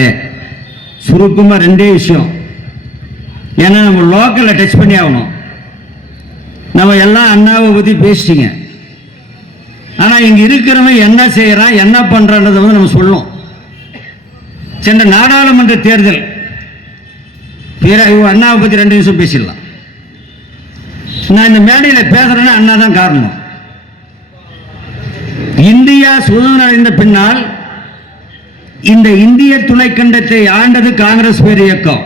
நண்பர்களே, சுருக்கமாக ரெண்டே விஷயம். ஏன்னா நம்ம லோக்கலில் டச் பண்ணி ஆகணும். நம்ம எல்லாம் அண்ணாவை பற்றி பேசிட்டீங்க. ஆனால் இங்கே இருக்கிறவன் என்ன செய்கிறான், என்ன பண்ணுறான்றதை வந்து நம்ம சொல்லணும். சென்ற நாடாளுமன்ற தேர்தல் அண்ணாவை பற்றி 2 நிமிஷம் பேசிடலாம். நான் இந்த மேடையில் பேசுறேன்னா அண்ணா தான் காரணம். இந்தியா சுதந்திரம் அடைந்த பின்னால் இந்த இந்திய துணைக்கண்டத்தை ஆண்டது காங்கிரஸ் பேர் இயக்கம்.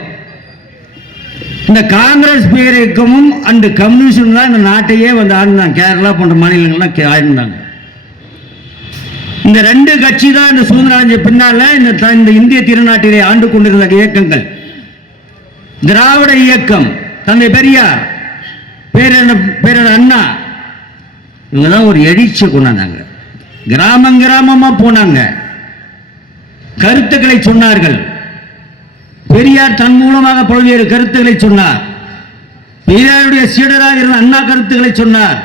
இந்த காங்கிரஸ் பேர் இயக்கமும் அந்த கம்யூனிஸ்டும் தான் இந்த நாட்டையே வந்து ஆழ்ந்தாங்க. கேரளா போன்ற மாநிலங்கள்லாம் ஆழ்ந்தாங்க. இந்த 2 கட்சி தான் இந்த சுதந்திரம் அடைஞ்ச பின்னால இந்த இந்திய திருநாட்டிலே ஆண்டு கொண்டிருந்த இயக்கங்கள். திராவிட இயக்கம், தந்தை பெரியார், பேரர் அண்ணா, இவங்க தான் ஒரு எழுச்சியை கொண்டாந்தாங்க. கிராமமா போனாங்க, கருத்துக்களை சொன்னார்கள். பெரியார் தன் மூலமாக பல்வேறு கருத்துக்களை சொன்னார். பெரியாருடைய சீடராக இருந்த அண்ணா கருத்துக்களை சொன்னார்.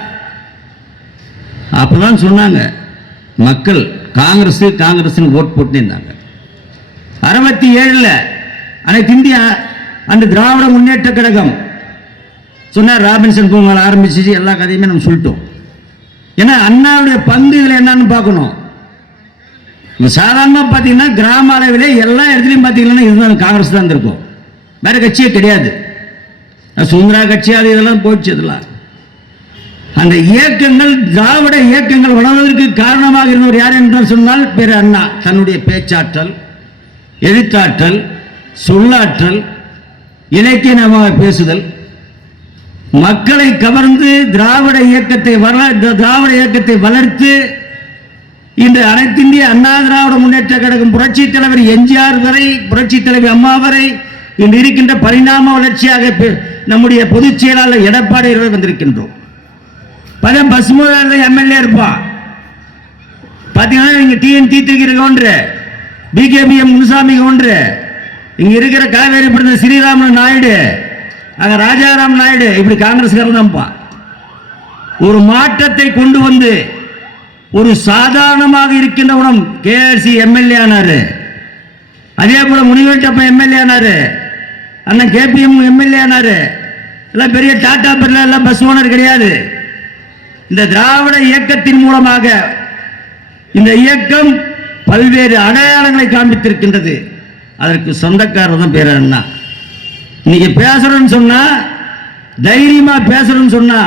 அப்பதான் சொன்னாங்க மக்கள் காங்கிரஸ் ஓட் போட்டு இருந்தாங்க. 67 அனைத்து இந்திய அந்த திராவிட முன்னேற்ற கழகம் சொன்னார். ராபின்சன் பூங்கால் ஆரம்பிச்சு எல்லா கதையுமே நம்ம சொல்லிட்டோம். ஏன்னா அண்ணாவுடைய பங்கு இதில் என்னன்னு பார்க்கணும். சாதாரணமாக பார்த்தீங்கன்னா கிராம அளவிலே எல்லா இடத்துலையும் பார்த்தீங்கன்னா இதுதான் காங்கிரஸ் தான் இருக்கும், வேற கட்சியே கிடையாது. சுதந்திரா கட்சி அது இதெல்லாம் போச்சு. இதெல்லாம் அந்த இயக்கங்கள், திராவிட இயக்கங்கள் வளர்வதற்கு காரணமாக இருந்தவர் யார் என்று சொன்னால் பேர் அண்ணா. தன்னுடைய பேச்சாற்றல், எழுத்தாற்றல், சொல்லாற்றல், இலக்கியமாக பேசுதல், மக்களை கவர்ந்து திராவிட இயக்கத்தை வளர்த்து இன்று அனைத்து இந்திய அண்ணா திராவிட முன்னேற்ற கழகம் புரட்சி தலைவர் எம்ஜிஆர் வரை, புரட்சி தலைவர் அம்மா வரை இன்று இருக்கின்ற பரிணாம வளர்ச்சியாக நம்முடைய பொதுச் செயலாளர் எடப்பாடி வந்திருக்கின்றோம். பசுமோத எம்எல்ஏ இருப்பான். பார்த்தீங்கன்னா இங்க டிஎன் தீத்திருக்கிற கவுண்டரு, பிகேபிஎம் முனுசாமி கவுண்டரு, இங்க இருக்கிற காவேரி பிறந்த ஸ்ரீராமன் நாயுடு, அங்க ராஜாராம் நாயுடு, இப்படி காங்கிரஸ்காரன் தான்ப்பா. ஒரு மாற்றத்தை கொண்டு வந்து ஒரு சாதாரணமாக இருக்கின்றவனும் கேஆர்சி எம்எல்ஏ ஆனாரு. அதே போல முனிவேட்டப்ப எம்எல்ஏ ஆனாரு, அண்ணன் கேபிஎம் எம்எல்ஏ ஆனாரு. எல்லாம் பெரிய டாடா பிர்லா எல்லாம் பஸ் ஓனர் கிடையாது. இந்த திராவிட இயக்கத்தின் மூலமாக இந்த இயக்கம் பல்வேறு அடையாளங்களை காண்பித்திருக்கின்றது. அதற்கு சொந்தக்காரர் தான் பேர் அண்ணா. இன்னைக்கு பேசுறோம்னு சொன்னா, தைரியமா பேசுறோம்னு சொன்னா,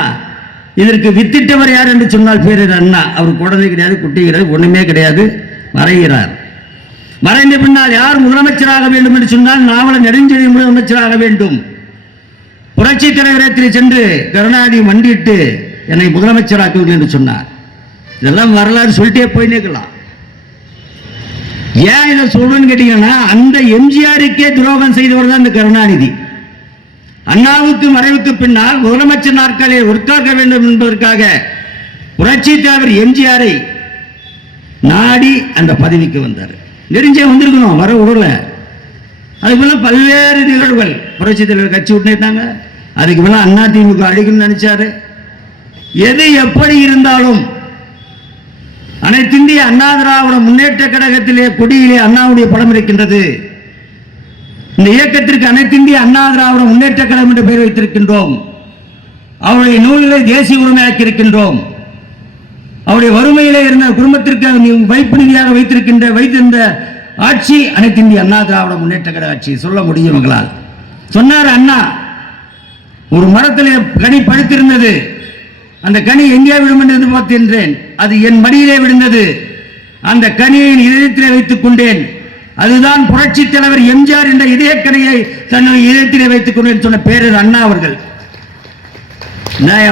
இதற்கு வித்திட்டவர் யார் என்று சொன்னால் பேர் அண்ணா. அவர் குழந்தை கிடையாது, குட்டி கிடையாது, ஒண்ணுமே கிடையாது, மறைகிறார். மறைந்த பின்னால் யார் முதலமைச்சராக வேண்டும் என்று சொன்னால் நாவலர் நெடுஞ்செழியன் முதலமைச்சராக வேண்டும். புரட்சி தலைவரத்தில் சென்று கருணாநிதி மண்டிட்டு என்னை முதலமைச்சராக்குங்கள் என்று சொன்னார். இதெல்லாம் வரலாறு சொல்லிட்டே போயினேக்கலாம். ஏன் இதை சொல்றேன்னு கேட்டீங்கன்னா, அந்த எம்ஜிஆருக்கே துரோகம் செய்தவர் தான் இந்த கருணாநிதி. அண்ணாவுக்கு மறைவுக்கு பின்னால் முதலமைச்சர் நாற்காலியை உட்காக்க வேண்டும் என்பதற்காக புரட்சி தலைவர் எம்ஜிஆரை நாடி அந்த பதவிக்கு வந்தார். நெடுஞ்சே வந்திருக்கணும், வர விடல. அதுக்குள்ள பல்வேறு நிகழ்வுகள். புரட்சி தலைவர் கட்சி விட்டுட்டாங்க. அதுக்கு மேல அண்ணா திமுக அழிக்கணும்னு நினைச்சாரு. எது எப்படி இருந்தாலும் அனைத்து இந்திய அண்ணா திராவிட முன்னேற்ற கழகத்திலே கொடியிலே அண்ணாவுடைய படம் இருக்கின்றது. இந்த இயக்கத்திற்கு அனைத்து இந்திய அண்ணா திராவிட முன்னேற்ற கழகம் என்று பெயர் வைத்திருக்கின்றோம். அவருடைய நூலிலே தேசிய உரிமையாக்கி இருக்கின்றோம். அவருடைய வறுமையிலே இருந்த குடும்பத்திற்கு வைப்பு நிதியாக வைத்திருந்த ஆட்சி அனைத்து இந்திய அண்ணா திராவிட முன்னேற்ற கழக ஆட்சி. சொல்ல முடியும் எங்களால். சொன்னார் அண்ணா, ஒரு மரத்திலே கனி படுத்திருந்தது, அந்த கனி எங்கே விடும் என்று பார்த்தேன், அது என் மடியிலே விழுந்தது, அந்த கனியை இதயத்திலே வைத்துக் கொண்டேன், அதுதான் புரட்சி தலைவர் எம்ஜிஆர் என்ற இதயக்கனியை தன்னுடைய இதயத்திலே வைத்துக் கொண்டேன் சொன்ன பேரர் அண்ணா அவர்கள்.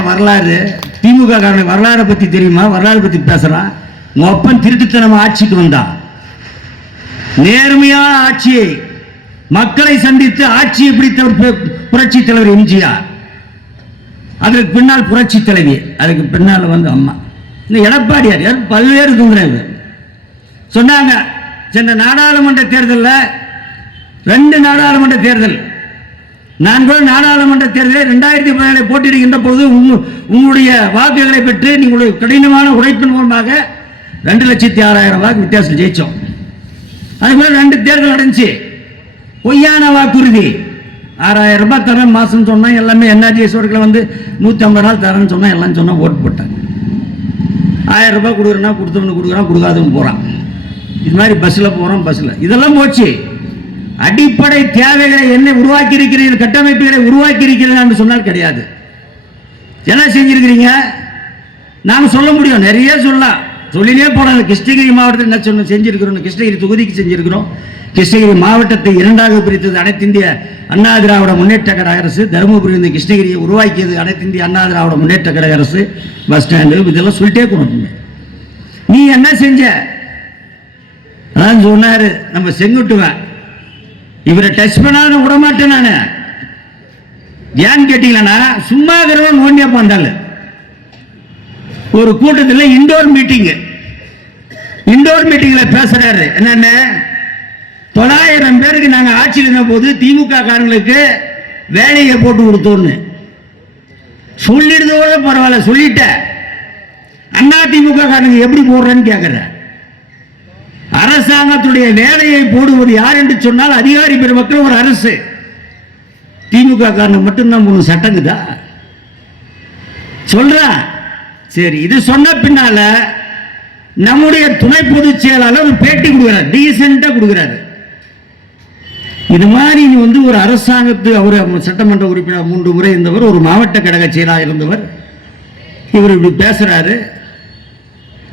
வரலாறு திமுக காரனை வரலாறு பத்தி தெரியுமா? வரலாறு பத்தி பேசுறான். உங்க அப்பன் திருட்டுத்தனமா ஆட்சிக்கு வந்தான். நேர்மையான ஆட்சியை, மக்களை சந்தித்து ஆட்சியை பிடித்தவர் புரட்சி தலைவர் எம்ஜிஆர். அதற்கு பின்னால் புரட்சி தலைவி, அதுக்கு பின்னால் வந்து அம்மா. இந்த எடப்பாடியார் பல்வேறு தூங்குறாங்க. சொன்னாங்க சென்ற நாடாளுமன்ற தேர்தலில் 2 நாடாளுமன்ற தேர்தல், நான் கூட நாடாளுமன்ற தேர்தலில் 2017 போட்டியிடுகின்ற போது உங்களுடைய வாக்குகளை பெற்று நீங்களுடைய கடினமான உழைப்பின் மூலமாக 2,06,000 வாக்கு வித்தியாசம் ஜெயிச்சோம். அது மாதிரி 2 தேர்தல் நடந்துச்சு. பொய்யான வாக்குறுதி. 6000 ரூபாய் தரேன் மாசம் சொன்னா எல்லாமே என்ஆர்ஜிஎஸ்வர்களை வந்து 150 நாள் தரேன்னு சொன்னா எல்லாம் சொன்னா ஓட்டு போட்டாங்க. 1000 ரூபாய் கொடுக்குறேன்னா கொடுத்தவனு கொடுக்குறான், கொடுக்காதவன் போறான். இது மாதிரி பஸ்ஸில் போறோம், பஸ்ஸில் இதெல்லாம் போச்சு. அடிப்படை தேவைகளை என்ன உருவாக்கி இருக்கிறீர்கள், கட்டமைப்புகளை உருவாக்கி இருக்கிறீர்கள் என்று சொன்னால் கிடையாது. என்ன செஞ்சிருக்கிறீங்க? நாங்க சொல்ல முடியும், நிறைய சொல்லலாம், சொல்லிலே போனாங்க. கிருஷ்ணகிரி மாவட்டத்தில் என்ன சொன்ன செஞ்சிருக்கிறோம், கிருஷ்ணகிரி தொகுதிக்கு செஞ்சிருக்கிறோம். கிருஷ்ணகிரி மாவட்டத்தை 2ஆக பிரித்தது அனைத்து இந்திய அண்ணா திராவிட முன்னேற்ற கழக அரசு. தருமபுரியிலிருந்து கிருஷ்ணகிரியை உருவாக்கியது அனைத்து இந்திய அண்ணா திராவிட முன்னேற்ற கழக அரசு. பஸ் ஸ்டாண்டு இதெல்லாம் சொல்லிட்டே போனோம். நீ என்ன செஞ்ச? அதான் சொன்னாரு நம்ம செங்குட்டுவன், இவரை டச் பண்ணாத விட மாட்டேன் நான். ஏன்னு கேட்டீங்கன்னா சும்மா இருக்கிறவன் நோண்டியா பார்த்தாள். ஒரு கூட்டத்தில் இண்டோர் மீட்டிங்ல பேசுறாரு. என்னென்ன 900 பேருக்கு நாங்க ஆட்சியில் இருந்த போது திமுக காரங்களுக்கு வேலையை போட்டு கொடுத்தோம்னு சொல்லிடுறதோட பரவாயில்ல, சொல்லிட்ட. அண்ணா திமுக காரங்க எப்படி போடுறேன்னு கேட்கிற. அரசாங்கத்துடைய வேலையை போடுவது யார் என்று சொன்னால் அதிகாரி பெருமக்கள், ஒரு அரசு. திமுக காரனுக்கு மட்டும்தான் 3 சட்டங்குதா சொல்ற. சரி, இது சொன்ன பின்னால நம்முடைய துணை பொதுச் செயலாளர் ஒரு பேட்டி கொடுக்கிறார், டீசெண்டா கொடுக்கிறாரு. இது மாதிரி நீ வந்து ஒரு அரசாங்கத்து, அவர் சட்டமன்ற உறுப்பினர் 3 முறை இருந்தவர், ஒரு மாவட்ட கழக செயலாளர் இருந்தவர், இவர் இப்படி பேசுறாரு,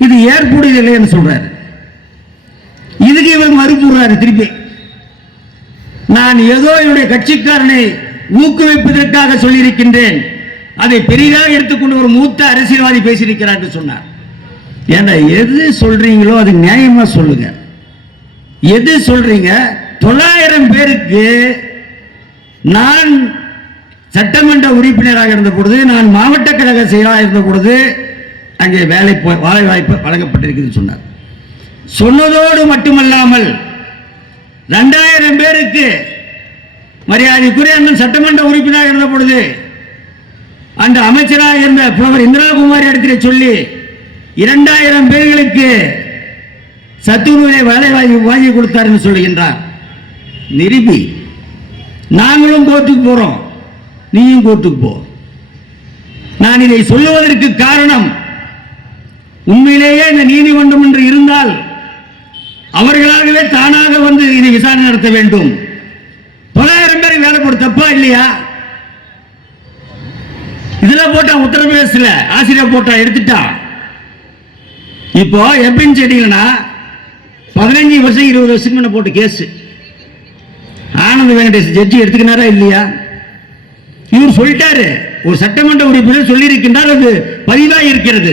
இது ஏற்புடையதில்லைன்னு சொல்றாரு. இதுக்கு இவர் மறுப்புறாரு திருப்பி. நான் ஏதோ என்னுடைய கட்சிக்காரனை ஊக்குவிப்பதற்காக சொல்லியிருக்கின்றேன், அதை பெரிதாக எடுத்துக்கொண்டு ஒரு மூத்த அரசியல்வாதி பேசியிருக்கிறார் என்று சொன்னார். ஏன்னா எது சொல்றீங்களோ அது நியாயமா சொல்லுங்க. எது சொல்றீங்க? 900 பேருக்கு நான் சட்டமன்ற உறுப்பினராக இருந்த பொழுது, நான் மாவட்ட கழக செயலாளர் இருந்த பொழுது அங்கே வேலை வாய்ப்பு வழங்கப்பட்டிருக்குன்னு சொன்னார். சொன்னதோடு மட்டுமல்லாமல் 2000 பேருக்கு மரியாதைக்குரிய அந்த சட்டமன்ற உறுப்பினராக இருந்த பொழுது அந்த அமைச்சராக இருந்த புலவர் இந்திரா குமாரி இடத்திலே சொல்லி 2000 பேர்களுக்கு சத்துணவை வேலை வாங்கி கொடுத்தார் என்று சொல்லுகின்றார். நிரூபி. நாங்களும் கோர்ட்டுக்கு போறோம், நீயும் கோர்ட்டுக்கு போ. நான் இதை சொல்லுவதற்கு காரணம், உண்மையிலேயே இந்த நீதிமன்றம் என்று இருந்தால் அவர்களாகவே தானாக வந்து இதை விசாரணை நடத்த வேண்டும். 900 பேரை வேலை கொடுத்தப்பா இல்லையா? இதுல போட்டா உத்தரப்பிரதேசத்துல ஆசிரியர் போட்டா எடுத்துட்டா. இப்போ எப்படின்னு கேட்டீங்கன்னா 15 வருஷம் 20 வருஷம் போட்ட கேஸ் ஆனந்த வெங்கடேஷ் ஜட்ஜி எடுத்துக்கினாரா இல்லையா? இவர் சொல்லிட்டாரு, ஒரு சட்டமன்ற உறுப்பினர் சொல்லி இருக்கின்றார், அது பதிவாக இருக்கிறது.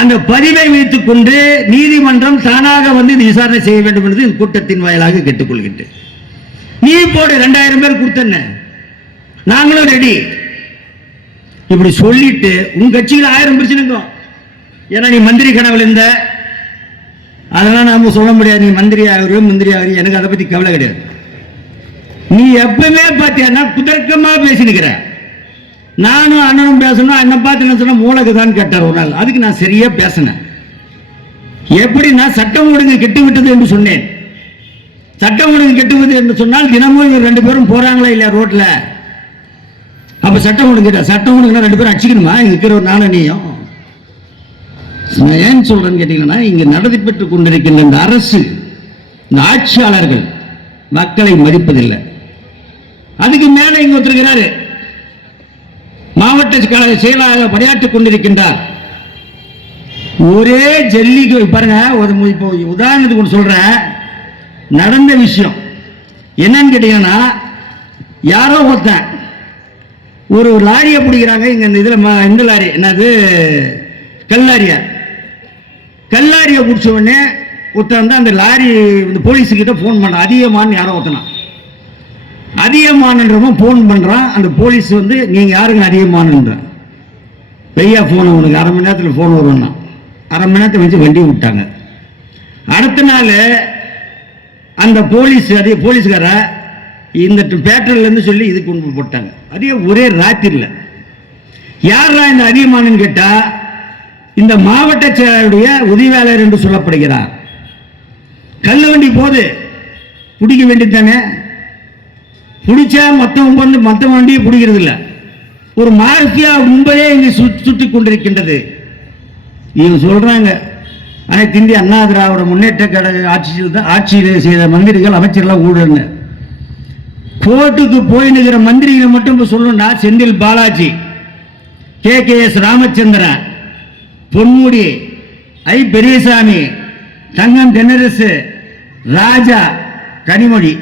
அந்த பதிவை வைத்துக் கொண்டு நீதிமன்றம் தானாக வந்து விசாரணை செய்ய வேண்டும் என்று கூட்டத்தின் வாயிலாக கேட்டுக்கொள்கின்றேன். நீ போடு 2000 பேர் கொடுத்தன, நாங்களும் ரெடி. இப்படி சொல்லிட்டு உங்க கட்சியில் 1000 பிரச்சனைங்க. ஏன்னா நீ மந்திரி கனவுல இருந்த, அதெல்லாம் நாம சொல்ல முடியாது. நீ மந்திரி ஆகுற, எனக்கு அதை பத்தி கவலை கிடையாது. நீ எப்பவுமே பாத்தியா குதர்க்கமா பேசினுக்கிற. நானும் அண்ணனும் பேசணும், என்ன பார்த்து சொன்ன மூலக்கு தான் கேட்டார் ஒரு நாள். அதுக்கு நான் சரியா பேசினேன். எப்படின்னா சட்டம் ஒழுங்கு கெட்டுவிட்டது என்று சொன்னேன். சட்டம் ஒழுங்கு கெட்டுவது என்று சொன்னால் தினமும் இவர் 2 பேரும் போறாங்களா இல்லையா ரோட்ல? அப்ப சட்டம் ஒழுங்கு, சட்டம் ஒழுங்குனா 2 பேரும் அடிச்சுக்கணுமா? இங்க இருக்கிற ஒரு நாளையும் நான் ஏன் சொல்றேன்னு கேட்டீங்கன்னா, இங்க நடைபெற்றுக் கொண்டிருக்கின்ற இந்த அரசு, இந்த ஆட்சியாளர்கள் மக்களை மதிப்பதில்லை. அதுக்கு மேல இங்க ஒருத்தருக்கிறாரு, மாவட்ட கழக செயலாளர் பணியாற்றிக் கொண்டிருக்கின்றார். ஒரே ஜல்லிக்கு பாருங்க. இப்போ உதாரணத்துக்கு ஒன்று சொல்றேன், நடந்த விஷயம் என்னன்னு கேட்டீங்கன்னா, யாரோ ஒருத்தன் ஒரு லாரியை பிடிக்கிறாங்க. இங்க இதுல இந்த லாரி என்னது, கல்லாரியை பிடிச்ச உடனே ஒருத்தன் அந்த லாரி போலீஸு கிட்ட போன் பண்றான். அதிகமான யாரோ ஒருத்தனா, அதிகமானன்றவன் போன் பண்றான். அந்த போலீஸ் வந்து நீங்க யாருங்க அதிகமானன்ற, பெய்யா போன் உனக்கு 1/2 மணி நேரத்தில் போன் வரும்னா 1/2 மணி நேரத்தை வச்சு வண்டி விட்டாங்க. அடுத்த நாள் அந்த போலீஸ்கார இந்த பேட்டர்ல இருந்து சொல்லி இது கொண்டு போட்டாங்க. அதே ஒரே ராத்திரில யாரா இந்த அதிகமானன்னு கேட்டா, இந்த மாவட்ட செயலாளருடைய உதவியாளர் என்று சொல்லப்படுகிறார். கள்ள வண்டி போது பிடிக்க வேண்டியது தானே, பிடிச்சா மற்ற வண்டியை பிடிக்கிறது இல்லை. ஒரு மார்பியா முன்பே இங்கு சுற்றி கொண்டிருக்கின்றது. இவங்க சொல்றாங்க அனைத்து இந்திய அண்ணா திராவிட முன்னேற்ற கழக ஆட்சியில் செய்த மந்திரிகள் அமைச்சர்கள் ஊழல்னு. கோர்ட்டுக்கு போய் நிற்கிற மந்திரிகளை மட்டும் இப்ப சொல்லணும்னா செந்தில் பாலாஜி, KKS ராமச்சந்திரன், பொன்முடி, ஐ பெரியசாமி, தங்கம் தென்னரசு, ராஜா, கனிமொழி,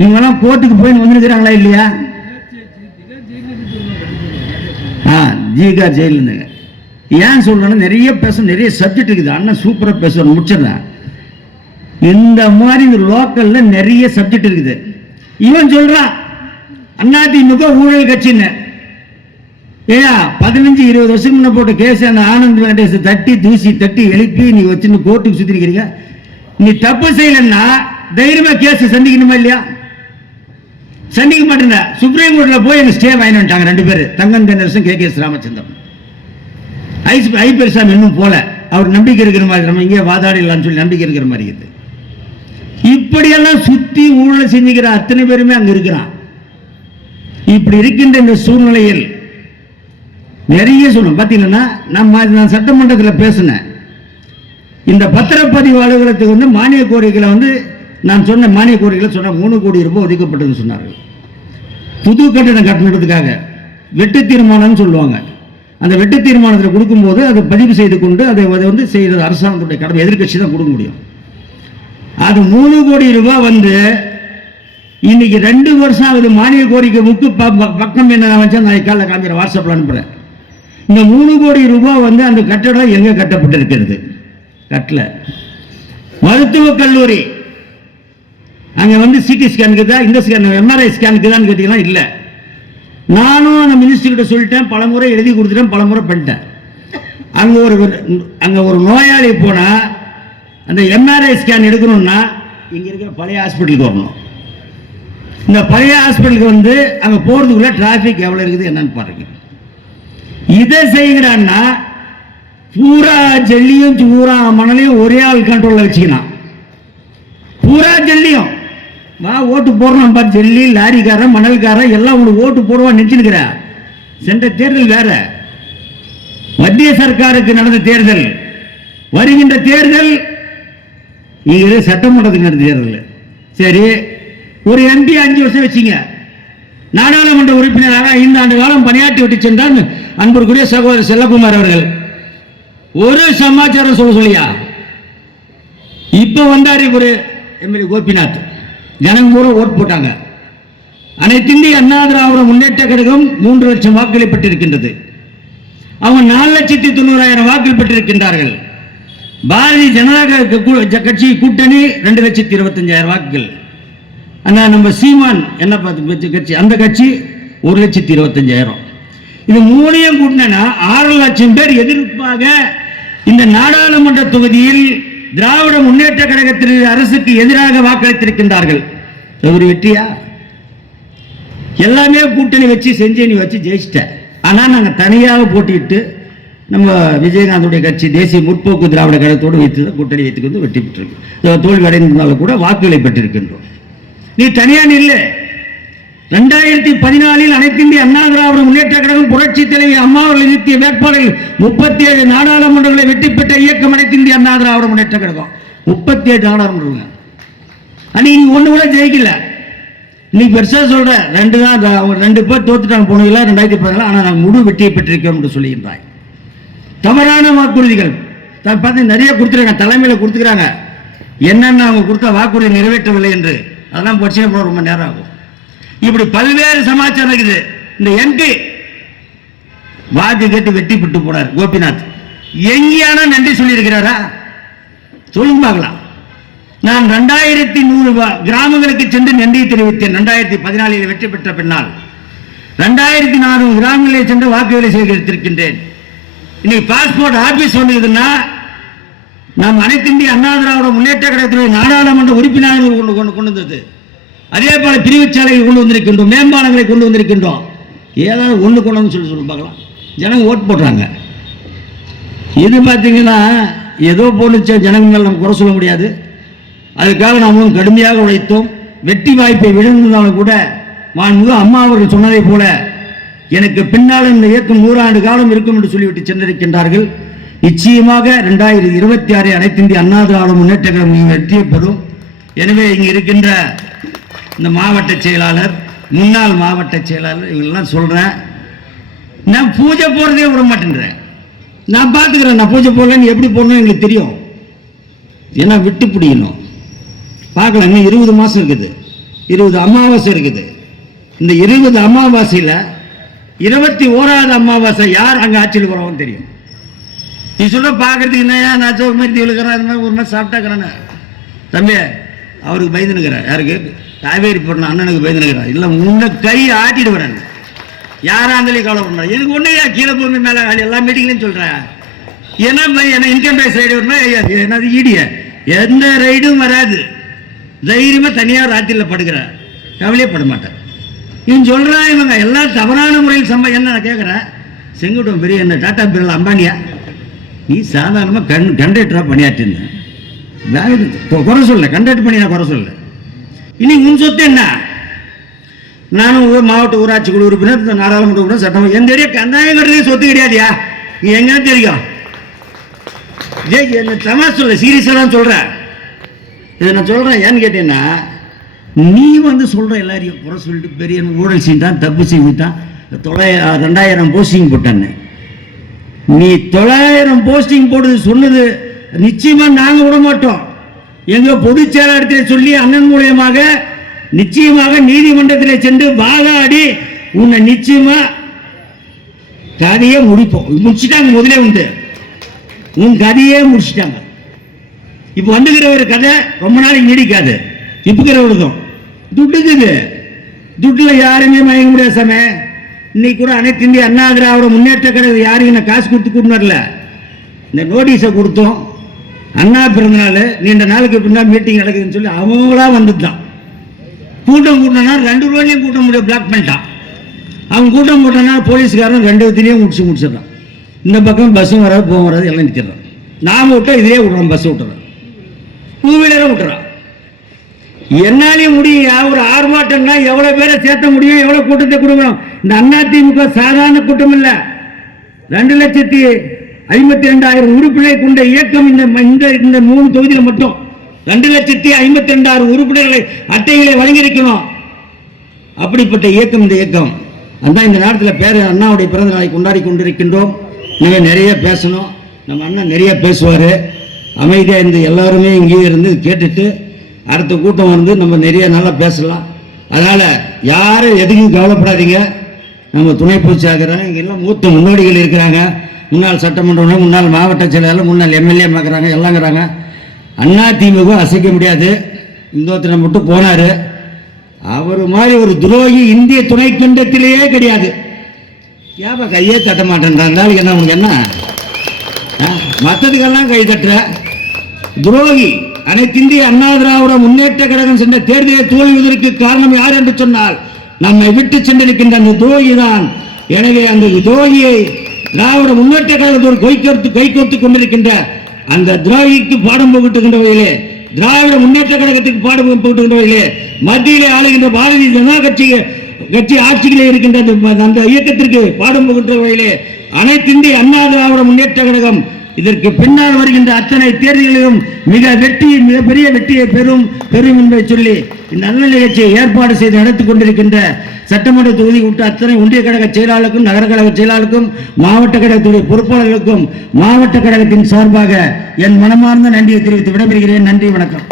இவங்கெல்லாம் கோர்ட்டுக்கு போய் வந்துருக்கிறாங்களா இல்லையா? ஜிகார் ஜெயில இருந்துங்க. ஏன் சொல்றேன்னா நிறைய பேசணும், நிறைய சப்ஜெக்ட் இருக்குது. அண்ணன் சூப்பரா பேசுவார், முடிச்சிடறேன். இந்த மாதிரி இந்த லோக்கல்ல நிறைய சப்ஜெக்ட் இருக்குது. இவன் சொல்றான் அதிமுக ஊழல் கட்சின்னு. ஏயா 15-20 வருஷம் முன்ன போட்ட கேஸ் அந்த ஆனந்த் வெங்கடேஷ் தட்டி தூசி தட்டி எழுப்பி நீ வச்சுன்னு கோர்ட்டுக்கு சுத்திருக்கிறீங்க. நீ தப்பு செய்யலன்னா தைரியமா கேஸ் சந்திக்கணுமா இல்லையா? சந்திக்க மாட்டேங்க. சுப்ரீம் கோர்ட்ல போய் எனக்கு ஸ்டே வாங்கி வந்துட்டாங்க 2 பேர், தங்கம் தென்னரசும் KKS ராமச்சந்திரன். ஐ பெருசாமி இன்னும் போல, அவர் நம்பிக்கை இருக்கிற மாதிரி, நம்ம இங்கே வாதாடிடலாம்னு சொல்லி நம்பிக்கை இருக்கிற மாதிரி இருக்குது. இப்படியெல்லாம் சுத்தி ஊழல் செஞ்சுக்கிற அத்தனை பேருமே அங்க இருக்கிறான். இப்படி இருக்கின்ற இந்த சூழ்நிலையில் நிறைய சொல்லணும். பார்த்தீங்கன்னா நான் சட்டமன்றத்தில் பேசினேன். இந்த பத்திரப்பதிவு அலுவலகத்துக்கு மானிய கோரிக்கைகளை நான் சொன்ன மானிய கோரிக்கைகளை சொன்ன 3 கோடி ரூபாய் ஒதுக்கப்பட்டதுன்னு சொன்னார்கள். புது கட்டணம் கட்டணத்துக்காக வெட்டு தீர்மானம்னு சொல்லுவாங்க. அந்த வெட்டு தீர்மானத்தில் கொடுக்கும்போது அதை பதிவு செய்து கொண்டு அதை செய்யறது அரசாங்கத்துடைய கடமை, எதிர்கட்சி தான் கொடுக்க முடியும். அது 3 கோடி ரூபாய் இன்னைக்கு 2 வருஷம் ஆகுது. மானிய கோரிக்கை புக்கு பக்கம் என்ன வச்சா நான் காலையில் காமிக்கிறேன், வாட்ஸ்அப்பில் அனுப்புறேன். இந்த 3 கோடி ரூபாய் அந்த கட்டடம் எங்க கட்டப்பட்டிருக்கிறது? கட்டல. மருத்துவக் கல்லூரி அங்க சிடி ஸ்கேனுக்கு தான், இந்த ஸ்கேன் MRI ஸ்கேனுக்கு தான் கேட்டீங்கன்னா இல்ல. நானும் அந்த மினிஸ்டர் கிட்ட சொல்லிட்டேன், பலமுறை எழுதி கொடுத்துட்டேன், பலமுறை பண்ணிட்டேன். அங்க ஒரு நோயாளி போனா அந்த MRI ஸ்கேன் எடுக்கணும்னா இங்க இருக்கிற பழைய ஹாஸ்பிட்டலுக்கு வரணும். இந்த பழைய ஹாஸ்பிட்டலுக்கு அங்க போறதுக்குள்ள டிராபிக் எவ்வளவு இருக்குது என்னன்னு பாருங்க. இதை செய்கிறான்னா பூரா ஜல்லியும் பூரா மணலையும் ஒரே ஆள் கண்ட்ரோல்ல வச்சுக்கலாம். பூரா ஜல்லியும் வா ஓட்டு போடணும் பா, ஜல்லி லாரிக்காரன் மணல்காரன் எல்லாம் உங்களுக்கு ஓட்டு போடுவான்னு நினைச்சிருக்கிற. சென்ற தேர்தல் வேற, மத்திய சர்க்காருக்கு நடந்த தேர்தல். வருகின்ற தேர்தல் இங்க சட்டமன்றத்துக்கு நடந்த தேர்தல். சரி, ஒரு MP 5 வருஷம் வச்சுங்க, நாடாளுமன்ற உறுப்பினராக 5 ஆண்டு காலம் பணியாற்றி விட்டு சென்றார் அன்புக்குரிய சகோதரர் செல்லகுமார் அவர்கள். ஒரு சமாச்சாரம் சொல்லியா? இப்ப வந்தார் ஒரு MLA கோபிநாத், ஜனங்க பூரா ஓட்டு போட்டாங்க. அனைத்து இந்திய அண்ணா திராவிட முன்னேற்ற கழகம் 3 லட்சம் வாக்குகளை பெற்றிருக்கின்றது. அவங்க 4,90,000 வாக்குகள் பெற்றிருக்கின்றார்கள். பாரதிய ஜனதா கட்சி கூட்டணி 2,25,000 வாக்குகள். நம்ம சீமான் என்ன கட்சி, அந்த கட்சி 1,25,000. இது 3 கூட்டினா 6 லட்சம் பேர் எதிர்ப்பாக இந்த நாடாளுமன்ற தொகுதியில் திராவிட முன்னேற்ற கழகத்தின் அரசுக்கு எதிராக வாக்களித்திருக்கின்றார்கள். ஒரு வெற்றியா? எல்லாமே கூட்டணி வச்சு செஞ்சு நீ வச்சு ஜெயிச்சிட்ட. ஆனா நாங்க தனியாக போட்டிட்டு நம்ம விஜயகாந்துடைய கட்சி தேசிய முற்போக்கு திராவிட கழகத்தோடு வைத்து கூட்டணி வைத்துக் வெற்றி பெற்றிருக்கோம். தோல்வி அடைந்திருந்தாலும் கூட வாக்குகளை பெற்றிருக்கின்றோம். நீ தனியா நில்லு. 2014 அனைத்து இந்திய அண்ணா திராவிட முன்னேற்ற கழகம் புரட்சி தலைவி அம்மா அவர்கள் நிறுத்திய வேட்பாளர்கள் 37 நாடாளுமன்றங்களை வெற்றி பெற்ற இயக்கம் அனைத்து இந்திய அண்ணா திராவிட முன்னேற்ற கழகம். 37 நாடாளுமன்றங்கள். நீங்க ஒண்ணு கூட ஜெயிக்கல. நீ பெருசா சொல்ற 2 பேர் தோத்துட்டாங்க போனதுல 2014. ஆனா நாங்கள் முழு வெற்றியை பெற்றிருக்கோம் என்று சொல்லுகின்றாய். தவறான வாக்குறுதிகள் பார்த்து நிறைய கொடுத்துருக்காங்க, தலைமையில கொடுத்துக்கிறாங்க. என்னென்ன அவங்க கொடுத்த வாக்குறுதி நிறைவேற்றவில்லை என்று அதெல்லாம் படிச்சே போட ரொம்ப நேரம் ஆகும். இப்படி பல்வேறு சமாச்சாரம் இருக்குது. இந்த MP வாக்கு கேட்டு வெட்டி விட்டு போனார் கோபிநாத். எங்கேயான நன்றி சொல்லி இருக்கிறாரா? சொல்லுங்க பார்க்கலாம். நான் 2100 கிராமங்களுக்கு சென்று நன்றி தெரிவித்தேன். 2014 வெற்றி பெற்ற பின்னால் 2400 கிராமங்களில் சென்று வாக்குகளை சேகரித்திருக்கின்றேன். இன்னைக்கு பாஸ்போர்ட் ஆபீஸ் வந்ததுன்னா நாம் அனைத்து இந்திய அண்ணா திராவிட முன்னேற்ற கழகத்தினுடைய நாடாளுமன்ற உறுப்பினர்கள் கொண்டு வந்தது. அதே போல பிரிவுச்சாலைகள் கொண்டு வந்திருக்கின்றோம், மேம்பாலங்களை கொண்டு வந்திருக்கின்றோம். ஏதாவது ஒன்று கொண்டு வந்து சொல்லி பார்க்கலாம். ஜனங்க ஓட்டு போடுறாங்க. இது பார்த்தீங்கன்னா ஏதோ போனுச்சு, ஜனங்கள் நம்ம குறை சொல்ல முடியாது. அதுக்காக நாமளும் கடுமையாக உழைத்தோம். வெற்றி வாய்ப்பை விழுந்தாலும் கூட மாண்புமிகு அம்மா அவர்கள் சொன்னதை போல எனக்கு பின்னால் இந்த இயக்கம் 100 ஆண்டு காலம் இருக்கும் என்று சொல்லிவிட்டு சென்றிருக்கின்றார்கள். நிச்சயமாக 2026 அனைத்து இந்திய அண்ணா திராவிட முன்னேற்ற கழகம் வெற்றியை பெறும். எனவே இங்கு இருக்கின்ற இந்த மாவட்ட செயலாளர், முன்னாள் மாவட்ட செயலாளர் இவங்கெல்லாம் சொல்றேன், நான் பூஜை போறதே விட மாட்டேன்றேன். நான் பார்த்துக்கிறேன், நான் பூஜை போடலன்னு எப்படி போடணும் எங்களுக்கு தெரியும். ஏன்னா விட்டு பிடிக்கணும். பார்க்கலாம், இன்னும் 20 மாதம் இருக்குது, 20 அமாவாசை இருக்குது. இந்த 20 அமாவாசையில் 21வது அமாவாசை யார் அங்கே ஆட்சியில் போகிறவங்க தெரியும். நீ சொல்ல பார்க்கறதுக்கு என்னையா நான் ஒரு மாதிரி விழுக்கிறேன், அது மாதிரி ஒரு மாதிரி சாப்பிட்டாக்கிறேன்னு தம்பி அவருக்கு பயந்துனுக்கிறேன். யாருக்கு? காவேரி போடணும் அண்ணனுக்கு பயந்துனுக்கிறேன். இல்லை முன்ன கை ஆட்டிட்டு வரேன். யாராந்தலி கவலை பண்ணுறேன். இதுக்கு ஒன்றுயா கீழே பூமி மேலே எல்லா மீட்டிங்லையும் சொல்கிறேன். என்ன இன்கம் டேக்ஸ் ரைடு வருமா? என்னது ஈடிய எந்த ரைடும் வராது. தைரியமாக தனியாக ராத்திரியில் படுக்கிறேன், கவலையே பட மாட்டேன். இவன் சொல்கிறான் இவங்க எல்லாம் தவறான முறையில் என்ன நான் கேட்குறேன். செங்குட்டம் பெரிய என்ன டாடா பிர்லா அம்பானியா? நீ சாதாரணமாக கண்டக்டராக பணியாற்றிருந்தேன். குறை சொல்ல, கண்டக்டர் பண்ணி நான் குறை சொல்ல. இனி உன் சொத்து என்ன? நானும் மாவட்ட ஊராட்சி குழு உறுப்பினர், நாடாளுமன்ற உறுப்பினர், சட்டம் எந்த ஏரியா கந்தாயம் கட்டுறதே சொத்து கிடையாதுயா. நீ எங்க தெரியும்? என்ன தமா சொல்ல, சீரியஸாக தான் சொல்கிறேன். இதை நான் சொல்கிறேன் ஏன்னு கேட்டீங்கன்னா, நீ சொல்கிற எல்லாரையும் குறை சொல்லிட்டு பெரிய ஊழல் செஞ்சான், தப்பு செஞ்சுட்டான், 2000 போஸ்டிங் போட்டான்னு. நீ 900 போஸ்டிங் போடுறது சொன்னது நிச்சயமாக நாங்கள் விட மாட்டோம். எங்கள் பொதுச் செயலாளர்கிட்ட சொல்லி அண்ணன் மூலியமாக நிச்சயமாக நீதிமன்றத்தில் சென்று வாதாடி உன்னை நிச்சயமா கதையை முடிப்போம். முடிச்சுட்டாங்க, முதலே உண்டு உன் கதையே முடிச்சுட்டாங்க. இப்போ வந்துக்கிற ஒரு கதை ரொம்ப நாளைக்கு நீடிக்காது. இப்போக்கிறவளுக்கும் துட்டுக்குது, துட்டில் யாருமே மயங்க முடியாது சாமி. இன்னைக்கு கூட அனைத்து இந்திய அண்ணா திராவிட முன்னேற்ற கழகம் யாரையும் நான் காசு கொடுத்து கூட்டு வரல. இந்த நோட்டீஸை கொடுத்தோம், அண்ணா பிறந்தநாள் நீண்ட நாளுக்கு பின்னால் மீட்டிங் நடக்குதுன்னு சொல்லி அவங்களா வந்துட்டான். கூட்டம் கூட்டினா 2 ரூபாயிலையும் கூட்ட முடியும், பிளாக் பண்ணிட்டான். அவன் கூட்டம் போட்டானா போலீஸ்காரன் 2 விதத்துலையும் முடிச்சிடறான். இந்த பக்கம் பஸ்ஸும் வராது, போகும் வராது, எல்லாம் நிற்கிறான். நாம் விட்டா இதிலே விட்றோம், பஸ் விட்டுறோம், 2 வீலரும் விட்டுறான். என்னாலையும் முடியும். ஒரு ஆர்ப்பாட்டம்னா எவ்வளோ பேரை சேர்த்த முடியும், எவ்வளோ கூட்டத்தை கொடுக்கணும். இந்த அதிமுக சாதாரண கூட்டம் இல்லை. 2,52,000 உறுப்பினரை கொண்ட இயக்கம். இந்த 3 தொகுதியில் மட்டும் 2,52,000 உறுப்பினர்களை அட்டைகளை வழங்கியிருக்கணும். அப்படிப்பட்ட இயக்கம் இந்த இயக்கம். அதான் இந்த நேரத்தில் பேர் அண்ணாவுடைய பிறந்த நாளை கொண்டாடி கொண்டிருக்கின்றோம். நீங்கள் நிறைய பேசணும், நம்ம அண்ணன் நிறைய பேசுவார். அமைதியாக இருந்து எல்லாருமே இங்கேயே இருந்து கேட்டுட்டு அடுத்த கூட்டம் நம்ம நிறைய நல்லா பேசலாம். அதனால் யாரும் எதுக்கும் கவலைப்படாதீங்க. நம்ம துணை பொதுச்சாளர் இங்கே எல்லாம் மூத்த முன்னோடிகள் இருக்கிறாங்க. முன்னாள் சட்டமன்ற, முன்னாள் மாவட்ட செயலாளர், முன்னாள் எம்எல்ஏ பார்க்குறாங்க, எல்லாங்கிறாங்க. அதிமுக அசைக்க முடியாது. இன்னொருத்தரை மட்டும் போனார், அவர் மாதிரி ஒரு துரோகி இந்திய துணை கண்டத்திலேயே கிடையாது. ஏப்பா கையே தட்ட மாட்டேன்றாங்க. என்ன உனக்கு என்ன? மற்றதுக்கெல்லாம் கை தட்டுற துரோகி. அனைத்து இந்திய அண்ணா திராவிட முன்னேற்ற கழகம் சென்ற தேர்தலை தோல்விவதற்கு காரணம் யார் என்று சொன்னால் நம்மை விட்டு சென்றிருக்கின்ற அந்த துரோகி தான். எனவே அந்த துரோகியை திராவிட முன்னேற்ற கழகத்தோடு கைகோர்த்து கொண்டிருக்கின்ற அந்த துரோகிக்கு பாடம் புகட்டுகின்ற வகையிலே, திராவிட முன்னேற்ற கழகத்துக்கு பாடம் புகட்டுகின்ற வகையிலே, மத்தியிலே ஆளுகின்ற பாரதிய ஜனதா கட்சி ஆட்சியிலே இருக்கின்ற அந்த இயக்கத்திற்கு பாடம் புகட்டுகின்ற வகையிலே அனைத்து இந்திய அண்ணா திராவிட முன்னேற்ற கழகம் இதற்கு பின்னால் வருகின்ற அத்தனை தேர்தல்களிலும் மிகப்பெரிய வெற்றியை பெறும் என்பதை சொல்லி இந்த நல்ல நிகழ்ச்சியை ஏற்பாடு செய்து நடத்திக் கொண்டிருக்கின்ற சட்டமன்ற தொகுதி விட்டு அத்தனை ஒன்றிய கழக செயலாளருக்கும், நகர கழக செயலாளருக்கும், மாவட்ட கழகத்துடைய பொறுப்பாளர்களுக்கும் மாவட்ட கழகத்தின் சார்பாக என் மனமார்ந்த நன்றியை தெரிவித்து விடைபெறுகிறேன். நன்றி, வணக்கம்.